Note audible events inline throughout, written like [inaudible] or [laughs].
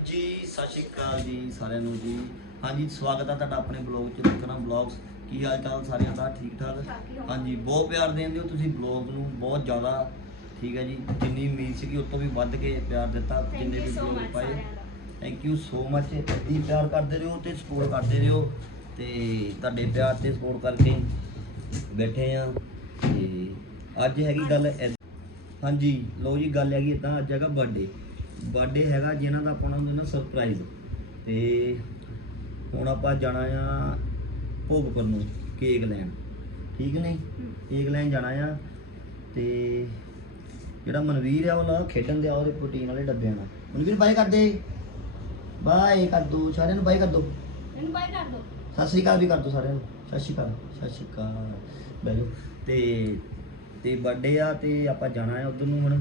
ਹਾਂਜੀ ਸਤਿ ਸ਼੍ਰੀ ਅਕਾਲ ਜੀ ਸਾਰਿਆਂ ਨੂੰ ਜੀ। ਹਾਂਜੀ ਸਵਾਗਤ ਹੈ ਤੁਹਾਡਾ ਆਪਣੇ ਬਲੌਗ ਚ ਰੁਕਣਾ ਬਲੌਗਸ। ਕੀ ਹਾਲ ਚਾਲ ਸਾਰਿਆਂ ਦਾ? ਠੀਕ ਠਾਕ ਹਾਂਜੀ ਬਹੁਤ ਪਿਆਰ ਦਿੰਦੇ ਹੋ ਤੁਸੀਂ ਬਲੌਗ ਨੂੰ ਬਹੁਤ ਜ਼ਿਆਦਾ। ਠੀਕ ਹੈ ਜੀ ਜਿੰਨੀ ਉਮੀਦ ਸੀਗੀ ਉਸ ਤੋਂ ਵੀ ਵੱਧ ਕੇ ਪਿਆਰ ਦਿੱਤਾ ਜਿੰਨੇ ਵੀ ਬਲੌਗ ਪਾਏ। ਥੈਂਕ ਯੂ ਸੋ ਮੱਚ ਹੀ ਪਿਆਰ ਕਰਦੇ ਰਹੋ ਤੇ ਸਪੋਰਟ ਕਰਦੇ ਰਹੋ। ਤੇ ਤੁਹਾਡੇ ਪਿਆਰ ਤੇ ਸਪੋਰਟ ਕਰਕੇ ਬੈਠੇ ਆ ਤੇ ਅੱਜ ਹੈਗੀ ਗੱਲ ਹਾਂਜੀ ਲੋ ਜੀ ਗੱਲ ਹੈਗੀ ਇਦਾਂ ਅੱਜ ਹੈਗਾ ਬਰਥਡੇ ਬਰਥਡੇ ਹੈਗਾ ਜਿਨ੍ਹਾਂ ਦਾ ਆਪਾਂ ਨੂੰ ਨਾ ਸਰਪ੍ਰਾਈਜ਼ ਤੇ ਹੁਣ ਆਪਾਂ ਜਾਣਾ ਆ ਭੋਗਪੁਰ ਨੂੰ ਕੇਕ ਲੈਣ। ਠੀਕ ਨਹੀਂ? ਕੇਕ ਲੈਣ ਜਾਣਾ ਆ। ਤੇ ਜਿਹੜਾ ਮਨਵੀਰ ਆ ਉਹ ਨਾ ਖੇਡਣ ਦੇ ਆ ਉਹਦੇ ਪ੍ਰੋਟੀਨ ਵਾਲੇ ਡੱਬੇ ਨਾਲ। ਮਨਵੀਰ ਬਾਏ ਕਰ ਦੇ। ਬਾਏ ਕਰ ਦੋ। ਸਾਰਿਆਂ ਨੂੰ ਬਾਏ ਕਰ ਦੋ। ਇਹਨੂੰ ਬਾਈ ਕਰ ਦੋ। ਸਤਿ ਸ਼੍ਰੀ ਅਕਾਲ ਵੀ ਕਰ ਦੋ ਸਾਰਿਆਂ ਨੂੰ। ਸਤਿ ਸ਼੍ਰੀ ਅਕਾਲ। ਸਤਿ ਸ਼੍ਰੀ ਅਕਾਲ। ਬੈਲੋ ਤੇ ਤੇ ਬਰਥਡੇ ਆ ਤੇ ਆਪਾਂ ਜਾਣਾ ਆ ਉਧਰ ਨੂੰ ਹੁਣ।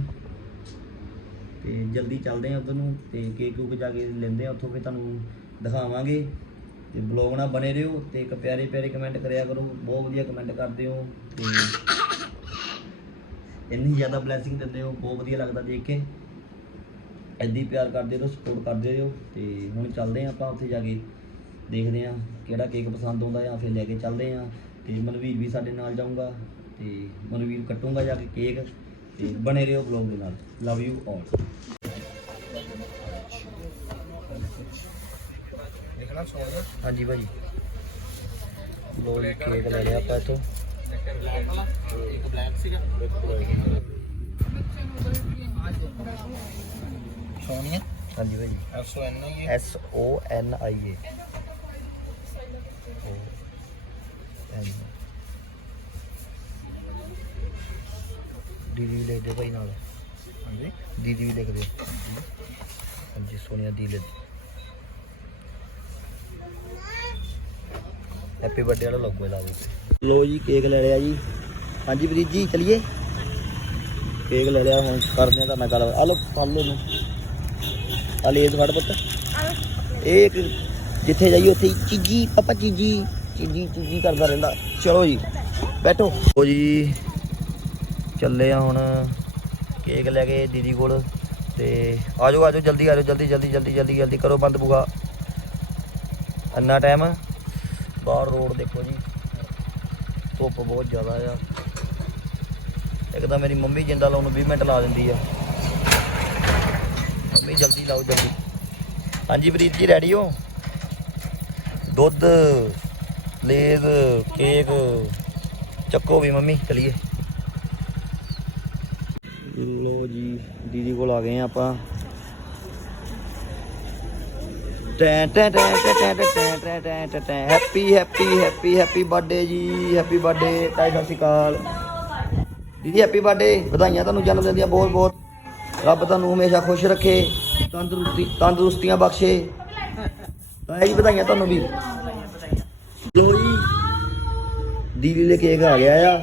ਤੇ ਜਲਦੀ ਚੱਲਦੇ ਆ ਉਧਰ ਨੂੰ ਤੇ ਕੇਕ ਕੂਕ ਜਾ ਕੇ ਲੈਂਦੇ ਆ ਉੱਥੋਂ ਫਿਰ ਤੁਹਾਨੂੰ ਦਿਖਾਵਾਂਗੇ ਤੇ ਬਲੌਗ ਨਾਲ ਬਣੇ ਰਹੋ ਤੇ ਇੱਕ ਪਿਆਰੇ ਪਿਆਰੇ ਕਮੈਂਟ ਕਰਿਆ ਕਰੋ, ਬਹੁਤ ਵਧੀਆ ਕਮੈਂਟ ਕਰਦੇ ਹੋ ਤੇ ਇੰਨੀ ਜ਼ਿਆਦਾ ਬਲੇਸਿੰਗ ਦਿੰਦੇ ਹੋ, ਬਹੁਤ ਵਧੀਆ ਲੱਗਦਾ ਦੇਖ ਕੇ। ਏਦਾਂ ਹੀ ਪਿਆਰ ਕਰਦੇ ਰਹੋ ਸਪੋਰਟ ਕਰਦੇ ਰਹੋ ਤੇ ਹੁਣ ਚੱਲਦੇ ਆ ਆਪਾਂ ਉੱਥੇ ਜਾ ਕੇ ਦੇਖਦੇ ਆ ਕਿਹੜਾ ਕੇਕ ਪਸੰਦ ਆਉਂਦਾ ਆ ਫਿਰ ਲੈ ਕੇ ਚੱਲਦੇ ਆ ਤੇ ਮਨਵੀਰ ਵੀ ਸਾਡੇ ਨਾਲ ਜਾਊਗਾ ਤੇ ਮਨਵੀਰ ਕੱਟੂਗਾ ਜਾ ਕੇ ਕੇਕ। ਤੇ ਬਣੇ ਰਹੋ ਬਲੌਗ ਦੇ ਨਾਲ ਲਵ ਯੂ ਆਲ ਦੇਖਣਾ ਸੋਹਣਾ ਹਾਂਜੀ ਭਾਜੀ ਲੋ ਜੀ ਕੇਕ ਲੈ ਲਿਆ ਆਪਾਂ ਇੱਥੋਂ ਇੱਕ ਬਲੈਕ ਸੀਗਾ ਸੋਹਣੀਆ ਹਾਂਜੀ ਭਾਜੀ S O N I S O ਐਨ ਆਈ ਏ ਦੀਦੀ ਵੀ ਲਿਖ ਦੇ ਭਾਈ ਨਾਲ। ਹਾਂਜੀ। ਦੀਦੀ ਵੀ ਲਿਖ ਦੇ ਹਾਂਜੀ ਸੋਨੀਆ ਦੀ ਲਿਖ ਹੈਪੀ ਬਰਥਡੇ ਵਾਲਾ ਲੋਗੋ ਲਾ ਦੇ ਲੋ ਜੀ ਕੇਕ ਲੈ ਲਿਆ ਜੀ। ਹਾਂਜੀ ਬਰੀਜ ਜੀ ਚਲਿਏ? ਕੇਕ ਲੈ ਲਿਆ ਹੁਣ ਕਰਦੇ ਆ ਤਾਂ ਮੈਂ ਗੱਲ। ਆ ਲੋ ਫੜ ਲੋ ਨੂੰ ਆ ਲੈ ਫੜ ਪੁੱਤ। ਇਹ ਇੱਕ ਜਿੱਥੇ ਜਾਈਏ ਉੱਥੇ ਚੀਜੀ ਪਾਪਾ ਚੀਜੀ ਚੀਜੀ ਚੀਜੀ ਕਰਦਾ ਰਹਿੰਦਾ। ਚਲੋ ਜੀ ਬੈਠੋ। ਉਹ ਜੀ ਚੱਲੇ ਆ ਹੁਣ ਕੇਕ ਲੈ ਕੇ ਦੀਦੀ ਕੋਲ ਤੇ ਆਜੋ ਆਜੋ, ਜਲਦੀ ਆਜੋ, ਜਲਦੀ ਜਲਦੀ ਜਲਦੀ ਜਲਦੀ ਜਲਦੀ ਕਰੋ ਬੰਦ ਬੁਗਾ ਅੰਨਾ ਟਾਈਮ ਬਾਹਰ ਰੋਡ ਦੇਖੋ ਜੀ। ਧੁੱਪ ਬਹੁਤ ਜ਼ਿਆਦਾ ਆ। ਇੱਕ ਤਾਂ ਮੇਰੀ ਮੰਮੀ ਜਿੰਦਾ ਲਾਉਣ ਨੂੰ 20 ਮਿੰਟ ਲਾ ਦਿੰਦੀ ਆ। ਮੰਮੀ, ਜਲਦੀ ਲਾਓ, ਜਲਦੀ। ਹਾਂਜੀ ਪ੍ਰੀਤ ਜੀ ਰੈਡੀ ਹੋ? ਦੁੱਧ, ਲੇਜ਼, ਕੇਕ, ਚੱਕੋ ਵੀ ਮੰਮੀ, ਚਲਿਏ। ਲੋ ਜੀ ਦੀਦੀ ਕੋਲ ਆ ਗਏ ਆ ਆਪਾਂ ਟੈ ਟੈ ਟੈ ਟੈ ਟੈ ਟੈ ਟੈ happy happy happy happy birthday ਜੀ ਹੈਪੀ ਬਰਥਡੇ ਤਾਈ ਸਤਿ ਸ਼੍ਰੀ ਅਕਾਲ ਦੀਦੀ ਹੈਪੀ ਬਰਥਡੇ ਵਧਾਈਆਂ ਤੁਹਾਨੂੰ ਜਨਮ ਦਿਨ ਦੀਆਂ ਬਹੁਤ ਬਹੁਤ ਰੱਬ ਤੁਹਾਨੂੰ ਹਮੇਸ਼ਾ ਖੁਸ਼ ਰੱਖੇ ਤੰਦਰੁਸਤੀ ਤੰਦਰੁਸਤੀਆਂ ਬਖਸ਼ੇ ਤਾਂ ਜੀ ਵਧਾਈਆਂ ਤੁਹਾਨੂੰ ਵੀ ਲੋ ਜੀ ਦੀਦੀ ਦੇ ਕੇਕ ਆ ਗਿਆ ਆ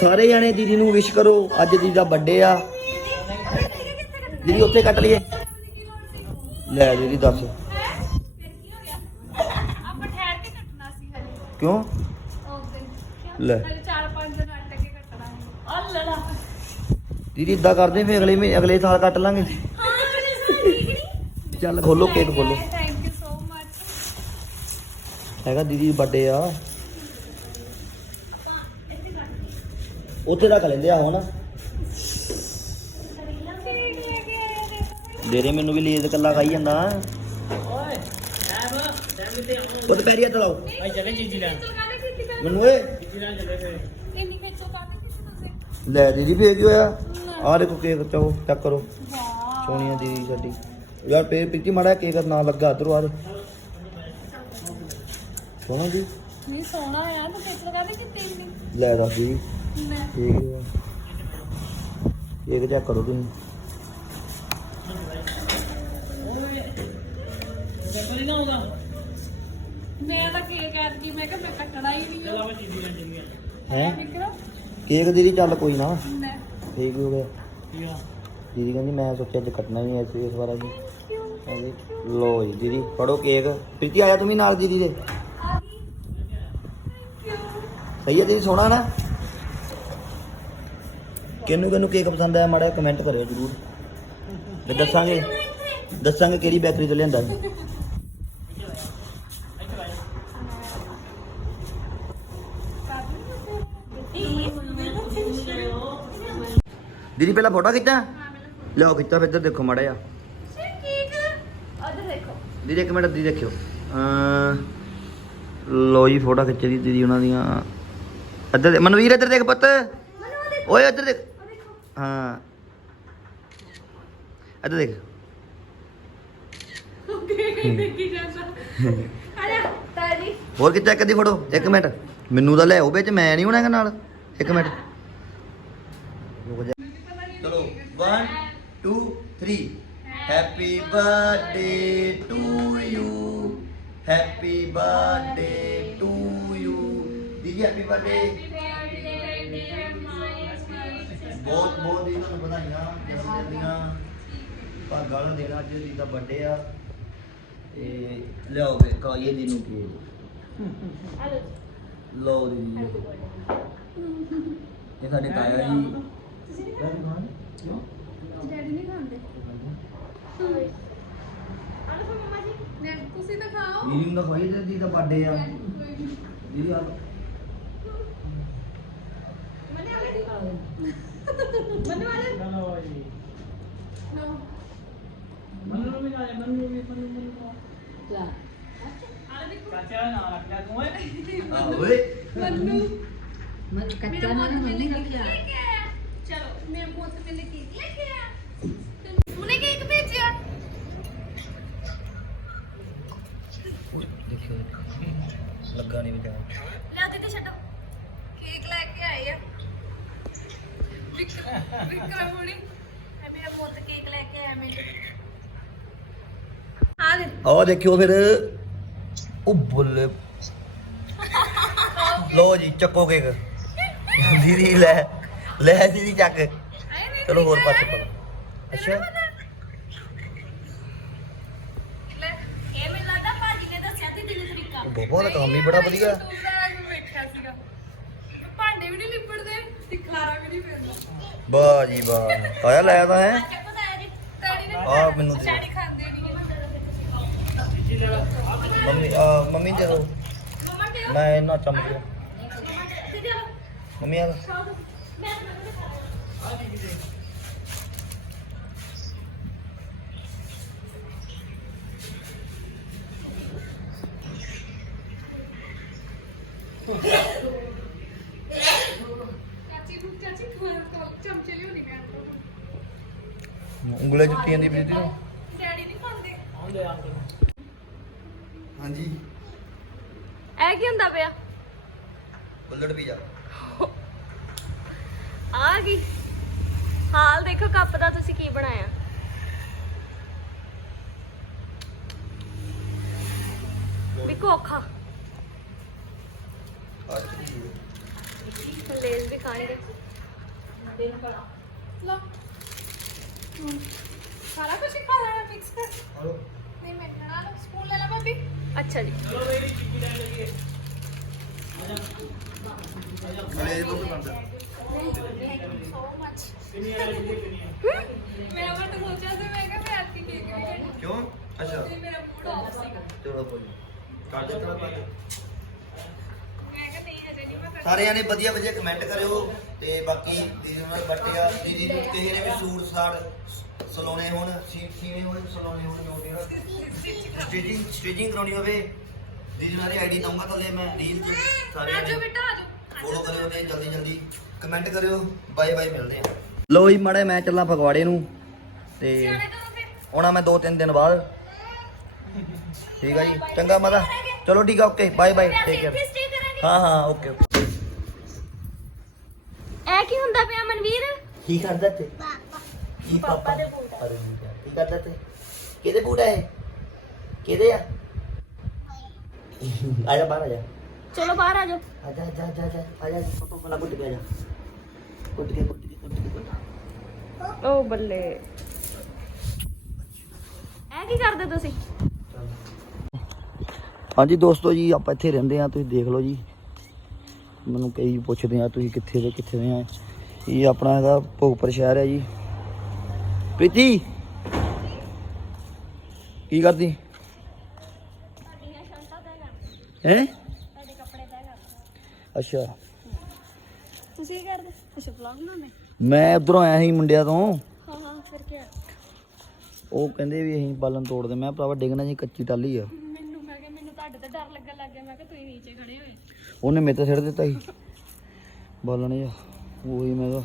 ਸਾਰੇ ਜਾਣੇ ਦੀਦੀ ਨੂੰ ਵਿਸ਼ ਕਰੋ ਅੱਜ ਦੀਦੀ ਦਾ ਬਰਥਡੇ ਆ। ਦੀਦੀ ਉੱਥੇ ਕੱਟ ਲਈਏ। ਲੈ ਦੀਦੀ ਦੱਸ। ਕਿਉਂ? ਲੈ। ਹਲੇ 4-5 ਦਿਨ ਅੱਟ ਕੇ ਕੱਟਣਾ ਹੈ ਅੱਲਾ ਲਾ ਦੀਦੀ ਇਦਾਂ ਕਰਦੇ ਫੇ ਅਗਲੇ ਮਹੀਨੇ ਅਗਲੇ ਸਾਲ ਕੱਟ ਲਾਂਗੇ। ਚੱਲ ਖੋਲੋ ਕੇਕ ਖੋਲੋ। ਥੈਂਕ ਯੂ ਸੋ ਮਚ ਹੈਗਾ ਦੀਦੀ ਬਰਥਡੇ ਆ। ਉੱਥੇ ਰੱਖ ਲੈਂਦੇ ਆ ਹੁਣ ਦੇ ਮੈਨੂੰ ਵੀ ਲੇਜ਼ ਕੱਲਾ ਖਾਈ ਜਾਂਦਾ। ਓਏ ਐਮ ਐਮ ਤੇ ਉਹ ਪੈਰੀ ਹੱਥ ਲਾਓ। ਭਾਈ ਚੱਲੇ ਜੀਜੀ ਨਾਲ ਮੈਨੂੰ ਓਏ। ਜੀਜੀ ਨਾਲ ਚੱਲੇ ਫੇ ਇੰਨੀ ਖੇਚੋ ਕਾਹਦੇ ਕਿਸੇ ਤੁਸੀਂ ਲੈ ਦੀਦੀ ਭੇਜ ਹੋਇਆ ਆ। ਦੇਖੋ ਕੇਕ ਚਾਓ ਚੈੱਕ ਕਰੋ। ਸੋਨੀਆ ਦੀਦੀ ਸਾਡੀ ਯਾਰ ਪੇਰ ਪਿੱਕੀ ਮਾੜਾ ਕੇਕ ਨਾ ਲੱਗਾ ਇਧਰੋਂ ਆ ਸੋਹਣਾ ਜੀ। ਨਹੀਂ ਸੋਹਣਾ ਯਾਰ ਤੂੰ ਕੇਕ ਲਗਾ ਦੇ ਕਿਤੇ ਨਹੀਂ ਲੈ ਦਾ ਜੀ ਠੀਕ ਹੈ ਕੇਕ ਚੈੱਕ ਕਰੋ ਤੁਸੀਂ। ਮੈਂ ਤਾਂ ਕੇਕ ਐਤਕੀ ਮੈਂ ਕਿਹਾ ਮੈਂ ਕੱਟਣਾ ਹੀ ਨਹੀਂ ਆ। ਹੈ? ਨਿਕਲੋ ਕੇਕ ਦੀਦੀ ਚੱਲ ਕੋਈ ਨਾ। ਮੈਂ ਠੀਕ ਹੋ ਗਿਆ। ਦੀਦੀ ਕਹਿੰਦੀ ਮੈਂ ਸੋਚਿਆ ਅੱਜ ਕੱਟਣਾ ਨਹੀਂ ਐਸੀ ਇਸ ਵਾਰ ਕਹਿੰਦੀ ਲੋ ਜੀ ਦੀਦੀ ਫੜੋ ਕੇਕ। ਪ੍ਰੀਤੀ ਆਇਆ ਤੂੰ ਵੀ ਨਾਲ ਦੀਦੀ ਦੇ। ਆ ਗਈ। ਕਿਉਂ ਸਹੀ ਹੈ ਦੀਦੀ ਸੋਹਣਾ ਨਾ? ਕਿਹਨੂੰ ਕਿਹਨੂੰ ਕੇਕ ਪਸੰਦ ਆਇਆ ਮਾੜਾ ਕਮੈਂਟ ਕਰਿਓ ਜਰੂਰ। ਤੇ ਦੱਸਾਂਗੇ ਦੱਸਾਂਗੇ ਕਿਹੜੀ ਬੇਕਰੀ ਤੋਂ ਲਿਆਂਦਾ ਸੀ ਦੀਦੀ, ਪਹਿਲਾਂ ਫੋਟੋ ਖਿੱਚਾਂ? ਲਿਆਓ, ਖਿੱਚਾ ਫਿਰ ਇੱਧਰ ਦੇਖੋ ਮਾੜਾ ਜਿਹਾ। ਦੀਦੀ, ਇੱਕ ਮਿੰਟ, ਦੀਦੀ ਦੇਖਿਓ। ਅਮ ਲੋ ਜੀ ਫੋਟੋ ਖਿੱਚੀ ਦੀ ਦੀਦੀ ਉਹਨਾਂ ਦੀਆਂ। ਇੱਧਰ ਮਨਵੀਰ, ਇੱਧਰ ਦੇਖ ਪੁੱਤ। ਓਏ, ਇੱਧਰ ਦੇਖ। ਜਾਂਦਾ। ਅਰੇ ਤਾਜੀ। ਹੋਰ ਕਿੱਥੇ ਇੱਕ ਦੀ ਫੋਟੋ ਇੱਕ ਮਿੰਟ। ਮੈਨੂੰ ਤਾਂ ਲੈ ਆਓ ਵਿੱਚ ਮੈਂ ਨਹੀਂ ਹੋਣਾ ਨਾਲ। ਇੱਕ ਮਿੰਟ। ਚਲੋ 1 2 3 happy birthday to you happy birthday to you ਦੀਦੀ ਹੈਪੀ ਬਰਥਡੇ ਬਹੁਤ ਬਹੁਤ ਦੀ ਤੁਹਾਨੂੰ ਵਧਾਈਆਂ ਜਨਮ ਦਿਨ ਦੀਆਂ ਭਾਗਾਂ ਵਾਲਾ ਦਿਨ ਅੱਜ ਦੀ ਦਾ ਬਰਥਡੇ ਆ। ਤੇ ਲਿਆਓ ਫੇ ਕਾਲੀਏ ਦੀ ਨੂੰ ਕੀ ਲਓ ਦੀਦੀ ਇਹ ਸਾਡੇ ਤਾਇਆ ਜੀ। ਕਿਉਂ ਡੈਡੀ ਨਹੀਂ ਖਾਂਦੇ ਆਲੋ ਫਿਰ ਮਮਾ ਜੀ ਨੇ ਤੁਸੀਂ ਤਾਂ ਖਾਓ। ਦੀਦੀ ਨੂੰ ਤਾਂ ਖਵਾਈ ਤੇ ਦੀ ਦਾ ਬਰਥਡੇ ਆ। ਦੀਦੀ ਆ। ਮਨੇ ਵਾਲੇ ਦੀ ਮਨੇ ਵਾਲੇ ਨੋ ਆਲੇ ਦੇਖੋ ਆ ਓਏ ਮੰਨੂ ਮਤ ਕੱਚਾ ਨਾ ਮੰਨੀ ਰੱਖਿਆ ਚਲੋ ਮੈਂ ਬਹੁਤ ਪਹਿਲੇ ਕੇਕ ਲੈ ਕੇ ਆ ਉਹਨੇ ਕੇਕ ਭੇਜਿਆ ਦੇਖਿਓ ਲੱਗਾ ਨਹੀਂ ਵਿਚਾਰ ਲੈ ਦਿੱਤੀ ਛੱਡੋ ਕੇਕ ਲੈ ਕੇ ਆਏ ਆ ਵਿਕਰਮ ਵਿਕਰਮ ਇਹ ਮੇਰਾ ਬਹੁਤ ਕੇਕ ਲੈ ਕੇ ਆਇਆ ਮੇਰੇ ਆ ਦੇ ਆਹ ਦੇਖਿਓ ਫਿਰ। ਉਹ ਬੁੱਲੇ। ਲੋ ਜੀ, ਚੱਕੋ ਕੇਕ। ਦੀਦੀ, ਲੈ। ਲੈ ਦੀਦੀ ਚੱਕ। ਚਲੋ ਹੋਰ ਤਰੀਕਾ ਪਾਸੇ ਪਾ ਅੱਛਾ। ਪਤਾ? ਲੈ ਇਹ ਮੈਨੂੰ ਲੱਗਦਾ ਭਾਜੀ ਨੇ ਦੱਸਿਆ ਸੀ ਤੈਨੂੰ ਤਰੀਕਾ ਬੋਬੋ ਦਾ ਕੰਮ ਹੀ, ਬੜਾ ਵਧੀਆ। YouTube ਦਾ ਮੈਂ ਵੇਖਿਆ ਸੀਗਾ। ਭਾਂਡੇ ਵੀ ਨਹੀਂ ਲਿਪੜਦੇ ਤੇ ਖਲਾਰਾ ਵੀ ਨਹੀਂ ਪੈਂਦਾ। ਵਾਹ ਜੀ ਵਾਹ ਆਇਆ ਲੈ ਤਾਂ ਹੈ ਚੱਕੋ ਤਾਂ ਜੀ ਡੈਡੀ ਨੇ ਆਹ ਮੈਨੂੰ ਦੇ। ਡੈਡੀ ਖਾਂਦੇ ਨਹੀਂ ਮੰਮੀ ਆ ਮੰਮੀ ਦੇ ਦੋ ਮਮਾ ਤੇ ਮੈਂ ਇਹਨਾਂ ਚਮਚ ਲਿਆ। ਤੇ ਦੇ ਮੰਮੀ ਆ ਖਾਓ ਤੁਸੀਂ। ਮੈਂ ਤੁਹਾਨੂੰ ਖਾ ਚਾਚੀ ਨੂੰ ਚਾਚੀ ਖਵਾ ਚਮਚੇ ਲਿਓ ਨਹੀਂ ਮੈਂ ਉਂਗਲੇ ਜੁੱਤੀਆਂ ਦੀ ਬੀਤੀ ਨੂੰ ਡੈਡੀ ਨਹੀਂ ਖਾਂਦੇ। ਹਾਂਜੀ। ਇਹ ਕੀ ਹੁੰਦਾ ਪਿਆ? ਬੁੱਲੜ ਪੀਜ਼ਾ। ਆ ਗਈ ਹਾਲ ਦੇਖੋ ਕੱਪ ਦਾ ਤੁਸੀਂ ਕੀ ਬਣਾਇਆ? ਵੀ ਕੋਖਾ। ਲੇਜ਼ ਵੀ ਖਾਣਗੇ ਲੋ। ਸਾਰਾ ਕੁਝ ਖਾ ਲੈਣਾ ਮਿਕਸ ਕਰ। ਨਹੀਂ ਮੈਂ ਖਾਣਾ ਲੋ ਸਪੂਨ ਲੈ ਲਾ ਭਾਬੀ। ਅੱਛਾ ਜੀ। ਸੋ ਮਚ ਮੇਰਾ ਮੈਂ ਤਾਂ ਸੋਚਿਆ ਸੀ ਮੈਂ ਕਿਹਾ ਮੈਂ ਆਤੀ ਕੇਕ ਵੀ ਲੈਣਾ ਕਿਉਂ? ਅੱਛਾ। ਤੇ ਮੇਰਾ ਮੂਡ ਆਫ ਸੀਗਾ। ਚਲੋ ਕੋਈ ਕਰ ਦੇ ਤੇਰਾ ਬਾਤ ਮੈਂ ਕਿਹਾ ਨਹੀਂ ਹਜੇ ਨਹੀਂ ਮੈਂ ਕਰ ਸਾਰਿਆਂ ਨੇ ਵਧੀਆ ਵਧੀਆ ਕਮੈਂਟ ਕਰਿਓ। ਤੇ ਬਾਕੀ ਦੀਦੀ ਨਾਲ ਬੱਟੇ ਆ ਦੀਦੀ ਨੂੰ ਕਿਸੇ ਨੇ ਵੀ ਸੂਟ ਸਾੜ ਸਲੋਨੇ ਹੋਣ ਸੀ ਸੀਵੇਂ ਹੋਣ ਸਲੋਨੇ ਹੋਣ ਜੋ ਵੀ ਸਟਿਚਿੰਗ ਸਟਿਚਿੰਗ ਕਰਾਉਣੀ ਹੋਵੇ ਦੀਦੀ ਨਾਲ ਦੀ ਆਈਡੀ ਦਊਂਗਾ ਥੱਲੇ ਮੈਂ ਰੀਲ 'ਚ ਸਾਰਿਆਂ ਆਜੋ ਨੇ ਬੇਟਾ ਆਜੋ। ਫੋਲੋ ਕਰਿਓ ਤੇ ਜਲਦੀ ਜਲਦੀ ਕਮੈਂਟ ਕਰਿਓ ਬਾਏ ਬਾਏ ਮਿਲਦੇ ਆ। ਲੋ ਜੀ ਮੜੇ ਮੈਂ ਚੱਲਾਂ ਫਗਵਾੜੇ ਨੂੰ ਤੇ ਆਉਣਾ ਮੈਂ 2-3 ਦਿਨ ਬਾਅਦ। ਠੀਕ ਆ ਜੀ ਚੰਗਾ ਮਾਤਾ। ਚਲੋ ਠੀਕ ਆ okay bye bye take care stay ਹਾਂ ਹਾਂ ਓਕੇ ਓਕੇ ਹੁੰਦਾ ਪਿਆ ਮਨਵੀਰ? ਕੀ ਕਰਦਾ ਤੇ ਕੀ ਪਾਪਾ? ਦੇ ਬੂਟ ਆ। ਅਰੇ ਬੂਟ ਆ। ਕੀ ਕਰਦਾ ਤੇ ਕਿਹਦੇ ਬੂਟ ਆ ਇਹ? ਕਿਹਦੇ ਆ? ਆ ਜਾ ਬਾਹਰ ਆ ਜਾ। ਚਲੋ ਬਾਹਰ ਆਜੋ ਆ ਜਾ ਜਾ ਜਾ ਜਾ ਆ ਜਾ। ਪਾਪਾ ਕੋਲ ਗੁੱਟ ਕੇ ਆ ਜਾ। ਗੁੱਟ ਕੇ ਗੁੱਟ ਕੇ ਗੁੱਟ ਕੇ ਗੁੱਟ ਕੇ। ਓ ਬੱਲੇ। ਇਹ ਕੀ ਕਰਦੇ ਤੁਸੀਂ? ਹਾਂਜੀ ਦੋਸਤੋ ਜੀ ਆਪਾਂ ਇੱਥੇ ਰਹਿੰਦੇ ਆ ਤੁਸੀਂ ਦੇਖ ਲਓ ਜੀ। ਮੈਨੂੰ ਕਈ ਪੁੱਛਦੇ ਆ ਤੁਸੀਂ ਕਿੱਥੇ ਦੇ ਕਿੱਥੇ ਦੇ ਆ। ਇਹ ਆਪਣਾ ਹੈਗਾ ਭੋਗਪੁਰ ਸ਼ਹਿਰ ਹੈ ਜੀ। ਪ੍ਰੀਤੀ ਕੀ ਕਰਦੀ? ਹੈ? ਅੱਛਾ। ਤੁਸੀਂ ਕੀ ਕਰਦੇ? ਅੱਛਾ ਵਲੌਗ ਬਣਾਉਂਦੇ? ਮੈਂ ਉਧਰੋਂ ਆਇਆ ਸੀ ਮੁੰਡਿਆਂ ਤੋਂ। ਹਾਂ ਹਾਂ ਫਿਰ ਕੀ ਹੋਇਆ? ਉਹ ਕਹਿੰਦੇ ਵੀ ਅਸੀਂ ਬਾਲਣ ਤੋੜਦੇ ਮੈਂ ਭਰਾਵਾ ਡਿੱਗਣਾ ਜੀ ਕੱਚੀ ਟਾਲੀ ਆ। ਮੈਨੂੰ ਮੈਂ ਕਿਹਾ ਮੈਨੂੰ ਤੁਹਾਡੇ ਤੇ ਡਰ ਲੱਗਣ ਲੱਗ ਗਿਆ। ਮੈਂ ਕਿਹਾ ਤੁਸੀਂ ਨੀਚੇ ਖੜੇ ਹੋਏ। ਉਹਨੇ ਮੇਰੇ ਤੇ ਸਿੱਟ ਦਿੱਤਾ ਸੀ। ਬਾਲਣ ਜਿਹਾ ਉਹੀ ਮੈਂ ਕਿਹਾ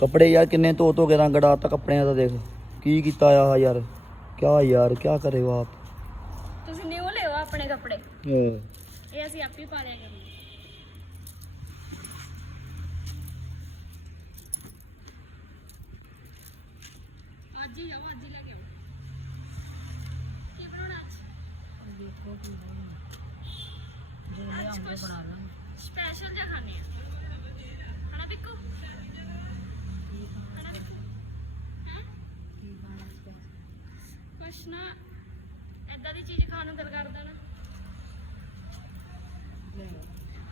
ਕੱਪੜੇ ਯਾਰ ਕਿੰਨੇ ਧੋ ਧੋ ਕੇ ਰੰਗ ਡਾਤਾ ਕੱਪੜਿਆਂ ਦਾ ਦੇਖ। ਕੀ ਕੀਤਾ ਆ ਯਾਰ? ਕਿਆ ਯਾਰ ਕਿਆ ਕਰੇ ਹੋ ਆਪ? ਤੁਸੀਂ ਨਿਊ ਲਿਓ ਆਪਣੇ ਕੱਪੜੇ। ਇਹ ਅਸੀਂ ਆਪੇ ਪਾ ਲਿਆ ਕਰਾਂਗੇ ਅੱਜ ਹੀ ਜਾਓ ਅੱਜ ਹੀ ਲੈ ਕੇ ਆਓ। ਕੀ ਬਣਾਉਣਾ ਅੱਜ? ਦੇਖੋ ਕੀ ਬਣਾਉਣਾ। ਜੋ ਲਿਆਉਂਦੇ ਬਣਾ ਲਾਂਗੇ। ਸਪੈਸ਼ਲ ਜਿਹਾ ਖਾਣੇ ਆ। ਕੁਛ ਨਾ ਐਦਾਂ ਦੀ ਚੀਜ਼ ਖਾਣ ਨੂੰ ਦਿਲ ਕਰਦਾ ਨਾ।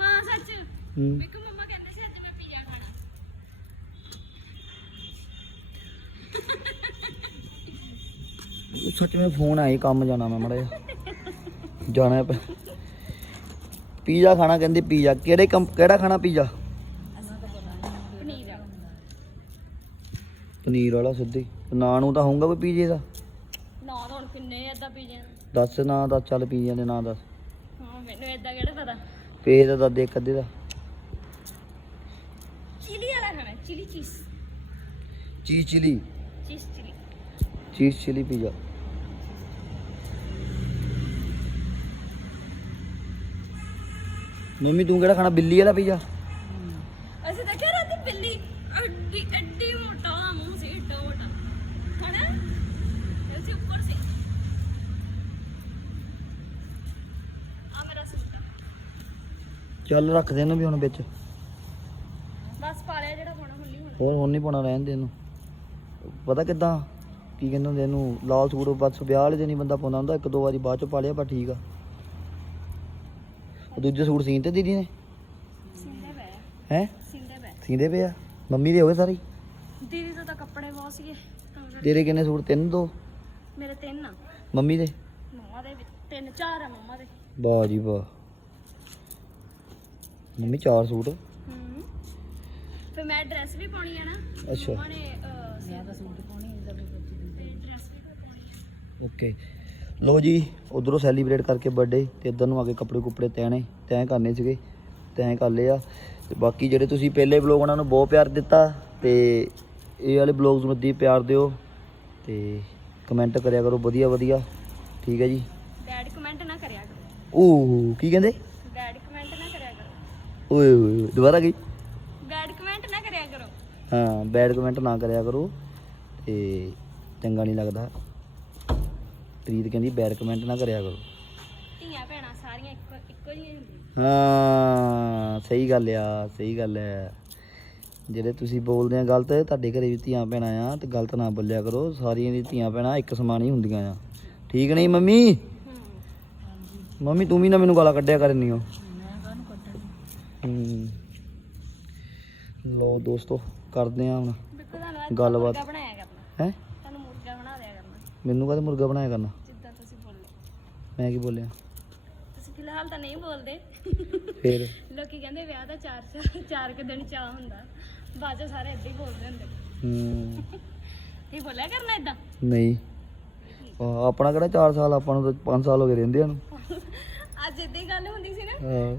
ਹਾਂ ਸੱਚ। ਹੂੰ। ਮੰਮਾ ਕਹਿੰਦੇ ਸੀ ਅੱਜ ਮੈਂ ਪੀਜ਼ਾ ਖਾਣਾ। ਸੱਚ ਮੈਂ ਫੋਨ ਆਈ ਕੰਮ ਜਾਣਾ ਮੈਂ ਮੜਾ ਜਾਣਾ ਹੈ ਪੀਜ਼ਾ ਖਾਣਾ ਕਹਿੰਦੇ ਪੀਜ਼ਾ। ਕਿਹੜੇ ਕੰਪ ਕਿਹੜਾ ਖਾਣਾ ਪੀਜ਼ਾ? ਪਨੀਰ ਆ ਪਨੀਰ ਵਾਲਾ ਸਿੱਧੀ। ਨਾਂ ਨੂੰ ਤਾਂ ਹੋਊਗਾ ਕੋਈ ਪੀਜ਼ੇ ਦਾ ਨਾ ਤਾਂ ਹੁਣ ਕਿੰਨੇ ਐਦਾਂ ਪੀਜ਼ੇ ਦੱਸ ਨਾਂ ਦੱਸ ਚੱਲ ਪੀਜ਼ੇ ਦੇ ਨਾਂ ਦੱਸ। ਹਾਂ ਮੈਨੂੰ ਐਦਾਂ ਕਿਹੜਾ ਪਤਾ? ਪੇਜ ਦਾ ਦੱਸ ਦੇ ਇੱਕ ਅੱਧੇ ਦਾ। ਚਿਲੀ ਵਾਲਾ ਖਾਣਾ ਚਿਲੀ ਚੀਜ਼। ਚਿਲੀ। ਚੀਜ਼ ਚਿਲੀ। ਚੀਜ਼ ਚਿਲੀ ਪੀਜ਼ਾ ਮੰਮੀ ਤੂੰ ਕਿਹੜਾ ਖਾਣਾ ਬਿੱਲੀ ਵਾਲਾ ਪੀਜ਼ਾ ਅਸੀਂ ਦੇਖਿਆ ਰਾਤੀ ਬਿੱਲੀ ਅੱਡੀ ਅੱਡੀ ਮੋਟਾ ਉਹਦਾ ਮੂੰਹ ਸੀ ਏਡਾ ਮੋਟਾ ਹਨਾ ਇਹ ਸੀ ਉੱਪਰ ਸੀ ਆ ਮੇਰਾ ਸੂਟ ਆ ਚੱਲ ਰੱਖ ਦੇ ਇਹਨੂੰ ਵੀ ਹੁਣ ਵਿੱਚ। ਬਸ ਪਾ ਲਿਆ ਜਿਹੜਾ ਪਾਉਣਾ ਹੁੱਲੀ ਹੋਣਾ। ਹੋਰ ਹੁਣ ਨਹੀਂ ਪਾਉਣਾ ਰਹਿਣ ਦੇ ਇਹਨੂੰ। ਪਤਾ ਕਿੱਦਾਂ? ਕੀ ਕਹਿੰਦੇ ਹੁੰਦੇ ਇਹਨੂੰ? ਲਾਲ ਸੂਟ ਬਸ ਵਿਆਹ ਵਾਲੇ ਦਿਨ ਹੀ ਬੰਦਾ ਪਾਉਂਦਾ ਹੁੰਦਾ ਇੱਕ ਦੋ ਵਾਰੀ ਬਾਅਦ ਚ ਪਾ ਲਿਆ ਪਰ ਠੀਕ ਆ। ਉਹ ਦੂਜੇ ਸੂਟ ਸੀਨ ਤੇ ਦੀਦੀ ਨੇ? ਸਿੰਦੇ ਪਏ ਹੈ? ਸਿੰਦੇ ਪਏ ਸੀਂਦੇ ਪਏ ਆ? ਮੰਮੀ ਦੇ ਹੋ ਗਏ ਸਾਰੇ? ਦੀਦੀ ਤੋਂ ਤਾਂ ਕੱਪੜੇ ਬਹੁਤ ਸੀਗੇ। ਤੇਰੇ ਕਿੰਨੇ ਸੂਟ? ਤਿੰਨ ਦੋ? ਮੇਰੇ ਤਿੰਨ ਆ। ਮੰਮੀ ਦੇ? ਮੰਮਾ ਦੇ ਵੀ ਤਿੰਨ ਚਾਰ ਆ ਮੰਮਾ ਦੇ। ਵਾਹ ਜੀ ਵਾਹ। ਮੰਮੀ ਚਾਰ ਸੂਟ। ਹੂੰ। ਫਿਰ ਮੈਂ ਡਰੈਸ ਵੀ ਪਾਉਣੀ ਆ ਨਾ। ਅੱਛਾ। ਮੰਮਾ ਨੇ ਅਹ, ਮੈਂ ਤਾਂ ਸੂਟ ਪਾਉਣੀ ਇਹਦਾ ਵੀ ਬੱਚੀ ਦੀ ਤੇ ਡਰੈਸ ਵੀ ਪਾਉਣੀ ਆ। ਓਕੇ। ਲੋ ਜੀ ਉਧਰੋਂ ਸੈਲੀਬ੍ਰੇਟ ਕਰਕੇ ਬਰਥਡੇ ਤੇ ਇੱਧਰ ਨੂੰ ਆ ਕੇ ਕੱਪੜੇ ਕੁਪੜੇ ਤੈਣੇ ਤੈਅ ਕਰਨੇ ਸੀਗੇ ਤੈਅ ਕਰ ਲਏ ਆ। ਤੇ ਬਾਕੀ ਜਿਹੜੇ ਤੁਸੀਂ ਪਹਿਲੇ ਵਲੋਗ ਉਹਨਾਂ ਨੂੰ ਬਹੁਤ ਪਿਆਰ ਦਿੱਤਾ ਤੇ ਇਹ ਵਾਲੇ ਵਲੋਗਸ ਨੂੰ ਦੀ ਪਿਆਰ ਦਿਓ ਤੇ ਕਮੈਂਟ ਕਰਿਆ ਕਰੋ ਵਧੀਆ ਵਧੀਆ ਠੀਕ ਹੈ ਜੀ। ਬੈਡ ਕਮੈਂਟ ਨਾ ਕਰਿਆ ਕਰੋ। ਓ ਕੀ ਕਹਿੰਦੇ ਬੈਡ ਕਮੈਂਟ ਨਾ ਕਰਿਆ ਕਰੋ ਓਏ ਓਏ ਓਏ, ਦੁਬਾਰਾ ਗਈ ਬੈਡ ਕਮੈਂਟ ਨਾ ਕਰਿਆ ਕਰੋ। ਹਾਂ ਬੈਡ ਕਮੈਂਟ ਨਾ ਕਰਿਆ ਕਰੋ। ਤੇ ਚੰਗਾ ਨਹੀਂ ਲੱਗਦਾ। ਪ੍ਰੀਤ ਕਹਿੰਦੀ ਬੈਡ ਕਮੈਂਟ ਨਾ ਕਰਿਆ ਕਰੋ। ਧੀਆਂ ਭੈਣਾਂ ਸਾਰੀਆਂ ਇੱਕੋ ਇੱਕੋ ਜਿਹੀਆਂ ਹੀ ਹੁੰਦੀਆਂ। ਹਾਂ ਸਹੀ ਗੱਲ ਆ ਸਹੀ ਗੱਲ ਹੈ ਜਿਹੜੇ ਤੁਸੀਂ ਬੋਲਦੇ ਆ ਗਲਤ ਤੁਹਾਡੇ ਘਰੇ ਵੀ ਧੀਆਂ ਭੈਣਾਂ ਆ ਤੇ ਗਲਤ ਨਾ ਬੋਲਿਆ ਕਰੋ। ਸਾਰੀਆਂ ਦੀ ਧੀਆਂ ਭੈਣਾਂ ਇੱਕ ਸਮਾਨ ਹੀ ਹੁੰਦੀਆਂ ਆ। ਠੀਕ ਨਹੀਂ ਮੰਮੀ? ਹੂੰ। ਮੰਮੀ ਤੂੰ ਵੀ ਨਾ ਮੈਨੂੰ ਗਾਲਾਂ ਕੱਢਿਆ ਕਰਨੀ ਹੂੰ ਲੋ ਦੋਸਤੋ ਕਰਦੇ ਆ ਹੁਣ ਗੱਲਬਾਤ। ਮੁਰਗਾ ਬਣਾਇਆ ਕਰਨਾ। ਹੈ? ਤੁਹਾਨੂੰ ਮੁਰਗਾ ਬਣਾ ਦਿਆ ਕਰਨਾ। ਮੈਨੂੰ ਕਦੇ ਮੁਰਗਾ ਬਣਾਇਆ ਕਰਨਾ? ਜਿੱਦਾਂ ਤੁਸੀਂ ਬੋਲੇ। ਮੈਂ ਕੀ ਬੋਲਿਆ? ਤੁਸੀਂ ਫਿਲਹਾਲ ਤਾਂ ਨਹੀਂ ਬੋਲਦੇ। ਫੇਰ? ਲੋਕੀ ਕਹਿੰਦੇ ਵਿਆਹ ਦਾ ਚਾਰ ਚਾਰ ਕੁ ਦਿਨ ਚਾਹ ਹੁੰਦਾ। ਬਾਅਦ ਸਾਰੇ ਏਦਾਂ ਹੀ ਬੋਲਦੇ ਹੁੰਦੇ। ਹੂੰ ਇਹ ਬੋਲਿਆ ਕਰਨਾ ਏਦਾਂ? ਨਹੀਂ। ਆਪਣਾ ਕਿਹੜਾ 4 ਸਾਲ? ਆਪਾਂ ਨੂੰ ਤਾਂ 5 ਸਾਲ ਹੋ ਗਏ ਰਹਿੰਦੇ ਨੂੰ। ਅੱਜ ਏਦਾਂ ਹੀ ਗੱਲ ਹੁੰਦੀ ਸੀ ਨਾ।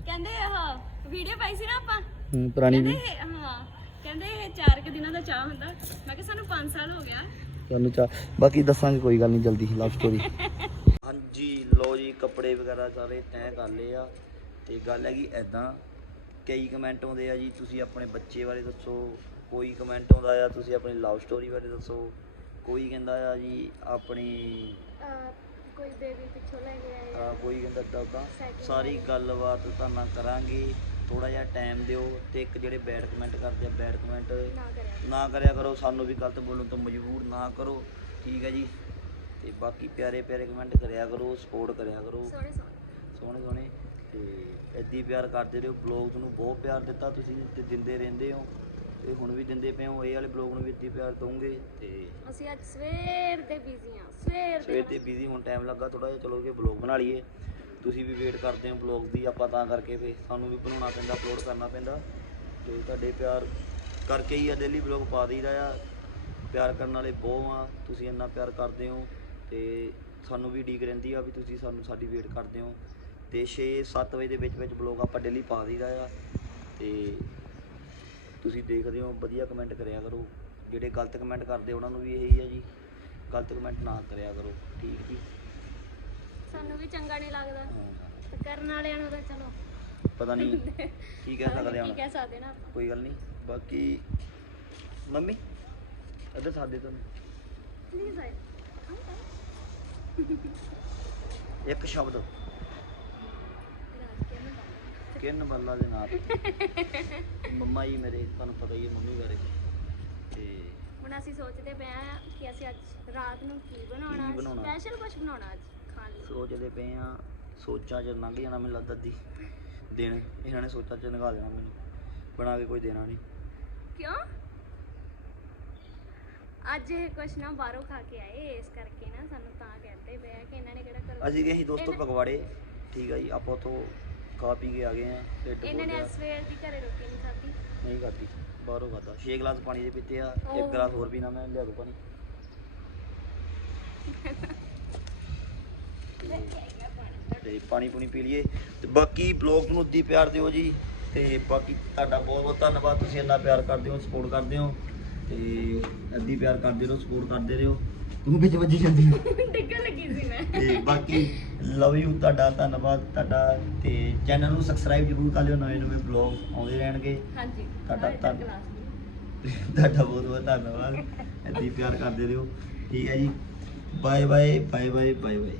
ਕਹਿੰਦੇ ਆਹ ਵੀਡੀਓ ਪਾਈ ਸੀ ਨਾ ਆਪਾਂ? ਹੂੰ, ਪੁਰਾਣੀ ਵੀ। ਕਹਿੰਦੇ ਇਹ- ਹਾਂ ਕਹਿੰਦੇ ਇਹ ਚਾਰ ਕੁ ਦਿਨਾਂ ਦਾ ਚਾਹ ਹੁੰਦਾ। ਮੈਂ ਕਿਹਾ ਸਾਨੂੰ 5 ਸਾਲ ਹੋ ਗਿਆ। ਤੁਹਾਨੂੰ ਚਾ ਬਾਕੀ ਦੱਸਾਂਗੇ ਕੋਈ ਗੱਲ ਨਹੀਂ ਜਲਦੀ ਲਵ ਸਟੋਰੀ [laughs] ਹਾਂਜੀ ਲੋ ਜੀ ਕੱਪੜੇ ਵਗੈਰਾ ਸਾਰੇ ਤੈਅ ਕਰ ਲਏ ਆ। ਤੇ ਗੱਲ ਹੈਗੀ ਐਦਾਂ ਕਈ ਕਮੈਂਟ ਆਉਂਦੇ ਆ ਜੀ ਤੁਸੀਂ ਆਪਣੇ ਬੱਚੇ ਬਾਰੇ ਦੱਸੋ। ਕੋਈ ਕਮੈਂਟ ਆਉਂਦਾ ਆ ਤੁਸੀਂ ਆਪਣੀ ਲਵ ਸਟੋਰੀ ਬਾਰੇ ਦੱਸੋ। ਕੋਈ ਕਹਿੰਦਾ ਆ ਜੀ ਆਪਣੀ ਕੋਈ ਬੇਬੀ ਪਿੱਛੋਂ ਲੈ ਕੇ ਆਏ ਆ, ਕੋਈ ਕਹਿੰਦਾ ਏਦਾਂ ਸਾਰੀ ਗੱਲਬਾਤ ਨਾਲ ਕਰਾਂਗੇ। ਥੋੜਾ ਜਿਹਾ ਟਾਈਮ ਦਿਓ ਤੇ ਇੱਕ ਜਿਹੜੇ ਬੈਡ ਕਮੈਂਟ ਕਰਦੇ ਆ ਬੈਡ ਕਮੈਂਟ ਨਾ ਕਰਿਆ ਕਰੋ। ਸਾਨੂੰ ਵੀ ਗਲਤ ਬੋਲਣ ਤੋਂ ਮਜਬੂਰ ਨਾ ਕਰੋ ਠੀਕ ਹੈ ਜੀ? ਤੇ ਬਾਕੀ ਪਿਆਰੇ ਪਿਆਰੇ ਕਮੈਂਟ ਕਰਿਆ ਕਰੋ ਸਪੋਰਟ ਕਰਿਆ ਕਰੋ। ਸੋਹਣੇ ਸੋਹਣੇ। ਸੋਹਣੇ ਤੇ ਹੀ ਪਿਆਰ ਕਰਦੇ ਰਹੋ ਬਲੌਗ ਨੂੰ ਬਹੁਤ ਪਿਆਰ ਦਿੱਤਾ ਤੁਸੀਂ ਤੇ ਦਿੰਦੇ ਰਹਿੰਦੇ ਹੋ। ਤੇ ਹੁਣ ਵੀ ਦਿੰਦੇ ਪਏ ਹੋ ਇਹ ਵਾਲੇ ਬਲੌਗ ਨੂੰ ਵੀ ਹੀ ਪਿਆਰ ਦਵੋਗੇ ਤੇ ਅਸੀਂ ਅੱਜ ਸਵੇਰ ਦੇ ਬਿਜ਼ੀ ਆ ਸਵੇਰ ਸਵੇਰ ਦੇ ਤੇ ਬਿਜ਼ੀ ਹੁਣ ਟਾਈਮ ਲੱਗਾ ਥੋੜਾ ਜਿਹਾ ਚਲੋ ਕਿ ਬਲੌਗ ਬਣਾ ਲਈਏ। ਤੁਸੀਂ ਵੀ ਵੇਟ ਕਰਦੇ ਹੋ ਬਲੌਗ ਦੀ, ਆਪਾਂ ਤਾਂ ਕਰਕੇ ਫੇ ਸਾਨੂੰ ਵੀ ਬਣਾਉਣਾ ਪੈਂਦਾ ਅਪਲੋਡ ਕਰਨਾ ਪੈਂਦਾ। ਤੇ ਤੁਹਾਡੇ ਪਿਆਰ ਕਰਕੇ ਹੀ ਆ ਡੇਲੀ ਬਲੌਗ ਪਾ ਦਈਦਾ ਆ। ਪਿਆਰ ਕਰਨ ਵਾਲੇ ਬਹੁਤ ਆ, ਤੁਸੀਂ ਇੰਨਾ ਪਿਆਰ ਕਰਦੇ ਹੋ ਤੇ ਸਾਨੂੰ ਵੀ ਡੀਕ ਰਹਿੰਦੀ ਆ ਵੀ ਤੁਸੀਂ ਸਾਨੂੰ ਸਾਡੀ ਵੇਟ ਕਰਦੇ ਹੋ। ਤੇ 6-7 ਵਜੇ ਦੇ ਵਿੱਚ ਵਿੱਚ ਬਲੌਗ ਆਪਾਂ ਡੇਲੀ ਪਾ ਦਈਦਾ ਆ। ਤੇ ਤੁਸੀਂ ਦੇਖਦੇ ਹੋ, ਵਧੀਆ ਕਮੈਂਟ ਕਰਿਆ ਕਰੋ। ਜਿਹੜੇ ਗਲਤ ਕਮੈਂਟ ਕਰਦੇ ਉਹਨਾਂ ਨੂੰ ਵੀ ਇਹੀ ਆ ਜੀ, ਗਲਤ ਕਮੈਂਟ ਨਾ ਕਰਿਆ ਕਰੋ। ਠੀਕ ਜੀ? ਸਾਨੂੰ ਵੀ ਚੰਗਾ ਨਹੀਂ ਲੱਗਦਾ। ਹਾਂ, ਤੇ ਕਰਨ ਵਾਲਿਆਂ ਨੂੰ ਤਾਂ ਚਲੋ। ਪਤਾ ਨਹੀਂ ਕੀ ਕਹਿ ਸਕਦੇ ਕੀ ਹੁਣ। ਕਹਿ ਸਕਦੇ ਨਾ ਆਪਾਂ। ਕੋਈ ਗੱਲ ਨਹੀਂ। ਬਾਕੀ ਮੰਮੀ ਇੱਧਰ ਸਾਡੇ ਤੋਂ ਪਲੀਜ਼ ਆਏ। ਇੱਕ ਸ਼ਬਦ। ਕੇ। ਕਿੰਨ ਬੱਲਾ ਦੇ ਨਾਲ ਮੰਮਾ ਜੀ ਮੇਰੇ ਤੁਹਾਨੂੰ ਪਤਾ ਹੀ ਹੈ ਮੰਮੀ ਬਾਰੇ। ਤੇ ਹੁਣ ਅਸੀਂ ਸੋਚਦੇ ਪਏ ਆ ਕਿ ਅਸੀਂ ਅੱਜ ਰਾਤ ਨੂੰ ਕੀ ਬਣਾਉਣਾ ਕੀ? ਸਪੈਸ਼ਲ ਕੁਝ ਬਣਾਉਣਾ ਅੱਜ? ਸੋਚਦੇ ਪਏ ਆ ਸੋਚਾਂ 'ਚ ਲੰਘ ਜਾਣਾ ਮੈਨੂੰ ਲੱਗਦਾ ਦੀ ਦਿਨ ਇਹਨਾਂ ਨੇ ਸੋਚਾਂ 'ਚ ਲੰਘਾ ਦੇਣਾ ਮੈਨੂੰ ਬਣਾ ਕੇ ਕੋਈ ਦੇਣਾ ਨਹੀਂ। ਕਿਉਂ? ਅੱਜ ਇਹ ਕੁਛ ਨਾ ਬਾਹਰੋਂ ਖਾ ਕੇ ਆਏ ਇਸ ਕਰਕੇ ਨਾ ਸਾਨੂੰ ਤਾਂ ਕਹਿੰਦੇ ਪਏ ਆ ਕਿ ਇਹਨਾਂ ਨੇ ਕਿਹੜਾ ਕਰੋ। ਅਸੀਂ ਗਏ ਸੀ ਦੋਸਤੋ ਪਕਵਾੜੇ ਠੀਕ ਆ ਜੀ ਆਪਾਂ ਤੋਂ ਖਾ ਪੀ ਕੇ ਆ ਗਏ ਆ ਢਿੱਡ ਇਹਨਾਂ ਨੇ ਸਵੇਰ ਦੀ ਘਰੇ ਰੋਟੀ ਨਹੀਂ ਖਾਧੀ। ਨਹੀਂ ਖਾਧੀ ਬਾਹਰੋਂ ਖਾਧਾ। 6 ਗਲਾਸ ਪਾਣੀ ਦੇ ਪੀਤੇ ਆ ਇੱਕ ਓਹ। ਗਲਾਸ ਹੋਰ ਪੀਣਾ ਮੈਂ ਲਿਆ ਦੋ ਪਾਣੀ। [laughs] ਤੇ ਪਾਣੀ ਪੂਣੀ ਪੀ ਲਈਏ। ਤੇ ਬਾਕੀ ਬਲੌਗ ਨੂੰ ਉੱਦੀ ਪਿਆਰ ਦਿਓ ਜੀ। ਤੇ ਬਾਕੀ ਤੁਹਾਡਾ ਬਹੁਤ ਬਹੁਤ ਧੰਨਵਾਦ। ਤੁਸੀਂ ਇੰਨਾ ਪਿਆਰ ਕਰਦੇ ਹੋ ਸਪੋਰਟ ਕਰਦੇ ਹੋ। ਤੇ ਅੱਧੀ ਪਿਆਰ ਕਰਦੇ ਰਹੋ ਸਪੋਰਟ ਕਰਦੇ ਰਹੋ। ਤੂੰ ਵਿੱਚ ਵੱਜੀ ਜਾਂਦੀ ਹੈ ਡਿੱਗਣ ਲੱਗੀ ਸੀ ਮੈਂ। ਤੇ ਬਾਕੀ ਲਵ ਯੂ ਤੁਹਾਡਾ ਧੰਨਵਾਦ। ਤੁਹਾਡਾ ਤੇ ਚੈਨਲ ਨੂੰ ਸਬਸਕ੍ਰਾਈਬ ਜ਼ਰੂਰ ਕਰ ਲਿਓ। ਨਵੇਂ ਨਵੇਂ ਬਲੌਗ ਆਉਂਦੇ ਰਹਿਣਗੇ। ਹਾਂਜੀ ਤੁਹਾਡਾ। ਤੁਹਾਡਾ ਬਹੁਤ ਬਹੁਤ ਧੰਨਵਾਦ। ਇੱਦਾਂ ਹੀ ਪਿਆਰ ਕਰਦੇ ਰਹੋ। ਠੀਕ ਹੈ ਜੀ। Bye bye bye bye bye bye